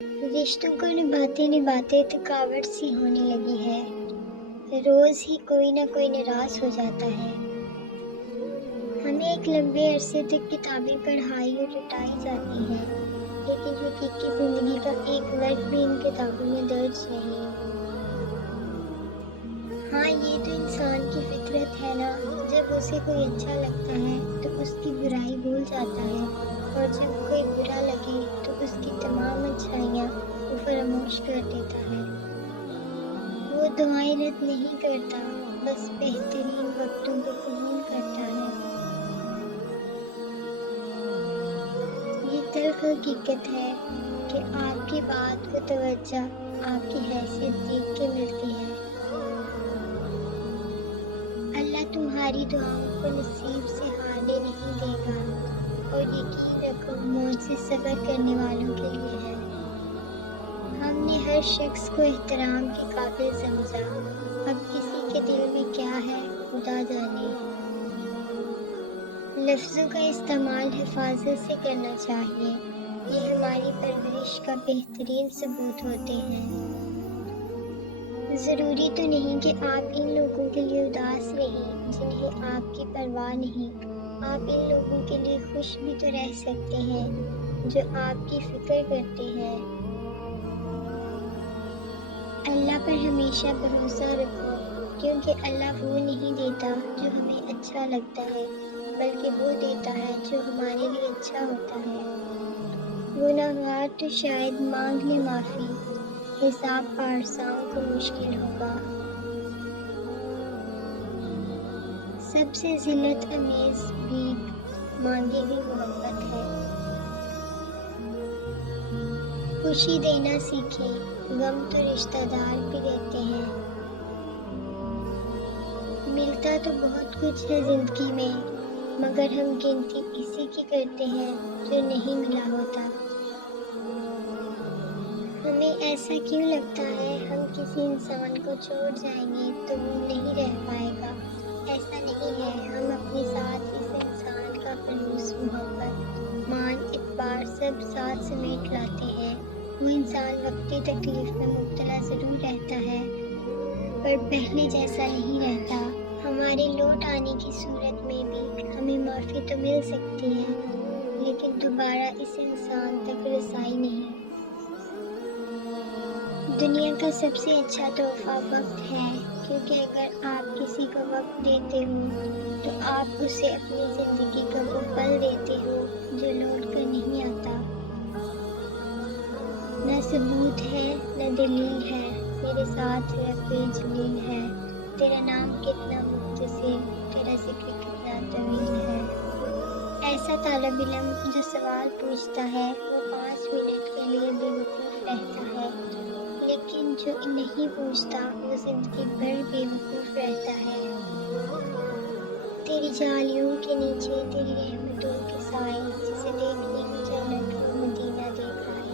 رشتوں کو نبھاتے نبھاتے تھکاوٹ سی ہونے لگی ہے۔ روز ہی کوئی نہ کوئی ناراض ہو جاتا ہے۔ ہمیں ایک لمبے عرصے تک کتابیں پڑھائی اور رٹائی جاتی ہیں، لیکن حقیقی زندگی کا ایک ورق بھی ان کتابوں میں درج نہیں۔ ہاں، یہ تو انسان کی فطرت ہے نا، جب اسے کوئی اچھا لگتا ہے تو اس کی برائی بھول جاتا ہے، اور جب کوئی برا لگے تو اس کی تمام اچھائیاں وہ فراموش کر دیتا ہے۔ وہ دعائیں رد نہیں کرتا، بس بہترین وقتوں کو قبول کرتا ہے۔ یہ تلخ حقیقت ہے کہ آپ کی بات کو توجہ آپ کی حیثیت دیکھ کے ملتی ہے۔ اللہ تمہاری دعاؤں کو نصیب سے ہارنے نہیں دے گا، اور یقین رکھو معجزے صبر کرنے والوں کے لیے ہے۔ ہم نے ہر شخص کو احترام کے قابل سمجھا، اب کسی کے دل میں کیا ہے خدا جانے۔ لفظوں کا استعمال حفاظت سے کرنا چاہیے، یہ ہماری پرورش کا بہترین ثبوت ہوتے ہیں۔ ضروری تو نہیں کہ آپ ان لوگوں کے لیے اداس رہیں جنہیں آپ کی پرواہ نہیں، آپ ان لوگوں کے لیے خوش بھی تو رہ سکتے ہیں جو آپ کی فکر کرتے ہیں۔ اللہ پر ہمیشہ بھروسہ رکھو، کیونکہ اللہ وہ نہیں دیتا جو ہمیں اچھا لگتا ہے، بلکہ وہ دیتا ہے جو ہمارے لیے اچھا ہوتا ہے۔ گنہگار تو شاید مانگ لے معافی، حساب پارساؤں کو مشکل ہوگا۔ سب سے ذلت امیز بھیک مانگی ہوئی محبت ہے۔ خوشی دینا سیکھیں، غم تو رشتہ دار بھی دیتے ہیں۔ ملتا تو بہت کچھ ہے زندگی میں، مگر ہم گنتی اسی کی کرتے ہیں جو نہیں ملا ہوتا۔ ہمیں ایسا کیوں لگتا ہے ہم کسی انسان کو چھوڑ جائیں گے تو وہ نہیں رہ پائے گا؟ ایسا نہیں ہے، ہم اپنے ساتھ اس انسان کا خلوص، محبت، مان، اعتبار سب ساتھ سمیٹ لاتے ہیں۔ وہ انسان وقتی تکلیف میں مبتلا ضرور رہتا ہے، پر پہلے جیسا نہیں رہتا۔ ہمارے لوٹ آنے کی صورت میں بھی ہمیں معافی تو مل سکتی ہے، لیکن دوبارہ اس انسان تک رسائی نہیں۔ دنیا کا سب سے اچھا تحفہ وقت ہے، کیونکہ اگر آپ کسی کو وقت دیتے ہو تو آپ اسے اپنی زندگی کا وہ پل دیتے ہو جو لوٹ کر نہیں آتا۔ نہ ثبوت ہے نہ دلیل ہے، میرے ساتھ رب جلیل ہے، تیرا نام کتنا مختصر، تیرا ذکر کتنا طویل ہے۔ ایسا طالب علم جو سوال پوچھتا ہے وہ 5 منٹ کے لیے بے وقوف رہتا ہے، لیکن جو نہیں پوچھتا وہ زندگی بھر بے وقوف رہتا ہے۔ تیری جالیوں کے نیچے تیری رحمتوں کے سائے، جسے دیکھنے کو جنت وہ مدینہ دیکھ آئے۔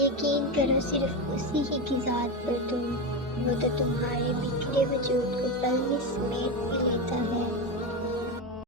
یقین کرو صرف اسی ہی کی ذات پر تم، وہ تو تمہارے بکھرے وجود کو پل میں سمیٹ بھی لیتا ہے۔